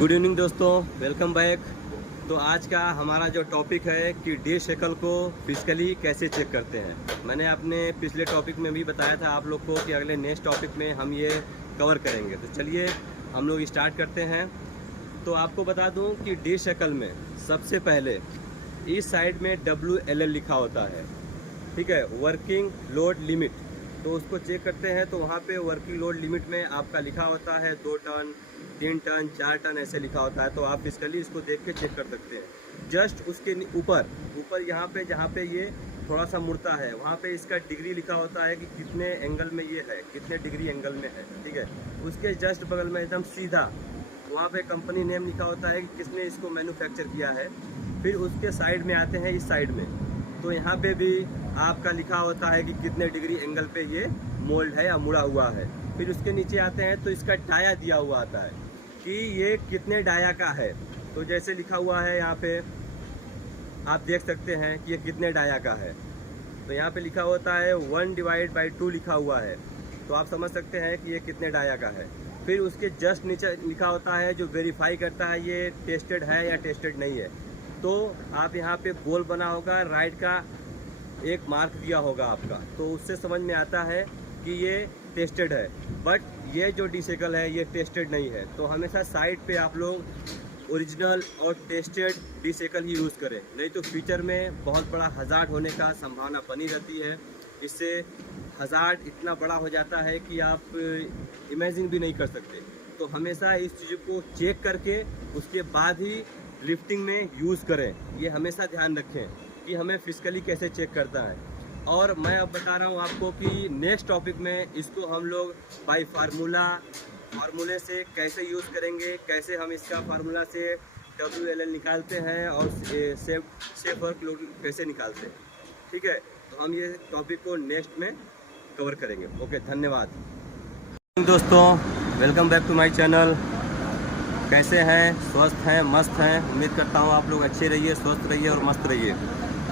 Good evening दोस्तों, welcome back. तो आज का हमारा जो टॉपिक है कि डी शेकल को फिजिकली कैसे चेक करते हैं। मैंने अपने पिछले टॉपिक में भी बताया था आप लोग को कि अगले नेक्स्ट टॉपिक में हम ये कवर करेंगे। तो चलिए हम लोग स्टार्ट करते हैं। तो आपको बता दूं कि डी शेकल में सबसे पहले इस साइड में WLL लिखा होता है, ठीक है, वर्किंग लोड लिमिट। तो उसको चेक करते हैं तो वहाँ पे वर्किंग लोड लिमिट में आपका लिखा होता है 2 टन, 3 टन, 4 टन ऐसे लिखा होता है। तो आप फिजिकली इसको देख के चेक कर सकते हैं। जस्ट उसके ऊपर यहाँ पे जहाँ पे ये थोड़ा सा मुड़ता है वहाँ पे इसका डिग्री लिखा होता है कि कितने एंगल में ये है, कितने डिग्री एंगल में है, ठीक है। उसके जस्ट बगल में एकदम सीधा वहाँ पे कंपनी नेम लिखा होता है कि किसने इसको मैन्युफैक्चर किया है। फिर उसके साइड में आते हैं, इस साइड में तो यहाँ पे भी आपका लिखा होता है कि कितने डिग्री एंगल पे ये मोल्ड है या मुड़ा हुआ है। फिर उसके नीचे आते हैं तो इसका डाया दिया हुआ आता है कि ये कितने डाया का है। तो जैसे लिखा हुआ है यहाँ पे आप देख सकते हैं कि ये कितने डाया का है। तो यहाँ पे लिखा होता है 1/2 लिखा हुआ है। तो आप समझ सकते हैं कि ये कितने डाया का है। फिर उसके जस्ट नीचे लिखा होता है जो वेरीफाई करता है ये टेस्टेड है या टेस्टेड नहीं है। तो आप यहाँ पे गोल बना होगा, राइट का एक मार्क दिया होगा आपका, तो उससे समझ में आता है कि ये टेस्टेड है। बट ये जो डिसेकल है ये टेस्टेड नहीं है। तो हमेशा साइड पे आप लोग ओरिजिनल और टेस्टेड डिसेकल ही यूज़ करें, नहीं तो फ्यूचर में बहुत बड़ा हज़ार्ड होने का संभावना बनी रहती है। इससे हज़ार्ड इतना बड़ा हो जाता है कि आप इमेजिन भी नहीं कर सकते। तो हमेशा इस चीज़ को चेक करके उसके बाद ही लिफ्टिंग में यूज़ करें। ये हमेशा ध्यान रखें कि हमें फिजिकली कैसे चेक करता है। और मैं अब बता रहा हूँ आपको कि नेक्स्ट टॉपिक में इसको हम लोग बाय फार्मूले से कैसे यूज़ करेंगे, कैसे हम इसका फार्मूला से WLL निकालते हैं और सेफ वर्क लोड कैसे निकालते हैं, ठीक है। तो हम ये टॉपिक को नेक्स्ट में कवर करेंगे। ओके, धन्यवाद दोस्तों, welcome back to my channel. कैसे हैं? स्वस्थ हैं, मस्त हैं? उम्मीद करता हूँ आप लोग अच्छे रहिए, स्वस्थ रहिए और मस्त रहिए।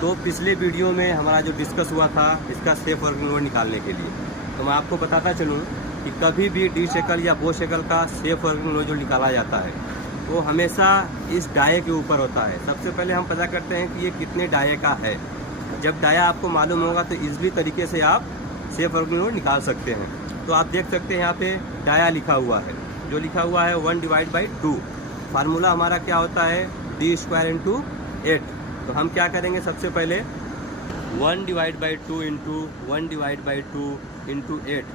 तो पिछले वीडियो में हमारा जो डिस्कस हुआ था इसका सेफ वर्किंग लोड निकालने के लिए, तो मैं आपको बताता चलूँ कि कभी भी डी शेकल या बो शेकल का सेफ वर्किंग लोड जो निकाला जाता है वो हमेशा इस डाये के ऊपर होता है। सबसे पहले हम पता करते हैं कि ये कितने डाये का है। जब डाया आपको मालूम होगा तो ईजिली तरीके से आप सेफ वर्किंग लोड निकाल सकते हैं। तो आप देख सकते हैं यहाँ पे डाया लिखा हुआ है, जो लिखा हुआ है 1/2। फार्मूला हमारा क्या होता है, D² × 8। तो हम क्या करेंगे, सबसे पहले 1/2 × 1/2 × 8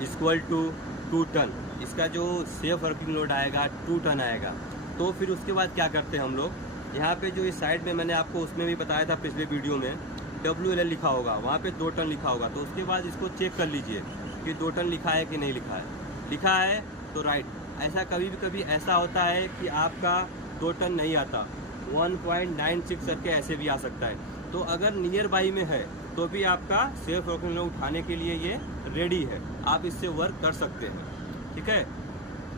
= 2 टन। इसका जो सेफ वर्किंग लोड आएगा 2 टन आएगा। तो फिर उसके बाद क्या करते हैं हम लोग, यहाँ पे जो इस साइड में मैंने आपको उसमें भी बताया था पिछले वीडियो में, WLL लिखा होगा, वहाँ पे 2 टन लिखा होगा। तो उसके बाद इसको चेक कर लीजिए कि 2 टन लिखा है कि नहीं लिखा है। लिखा है तो राइट। ऐसा कभी ऐसा होता है कि आपका 2 टन नहीं आता, 1.96 करके ऐसे भी आ सकता है। तो अगर नियर बाई में है तो भी आपका सेफ वर्किंग लोड उठाने के लिए ये रेडी है, आप इससे वर्क कर सकते हैं, ठीक है।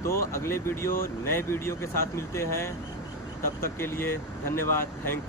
तो अगले वीडियो नए वीडियो के साथ मिलते हैं, तब तक के लिए धन्यवाद, थैंक यू।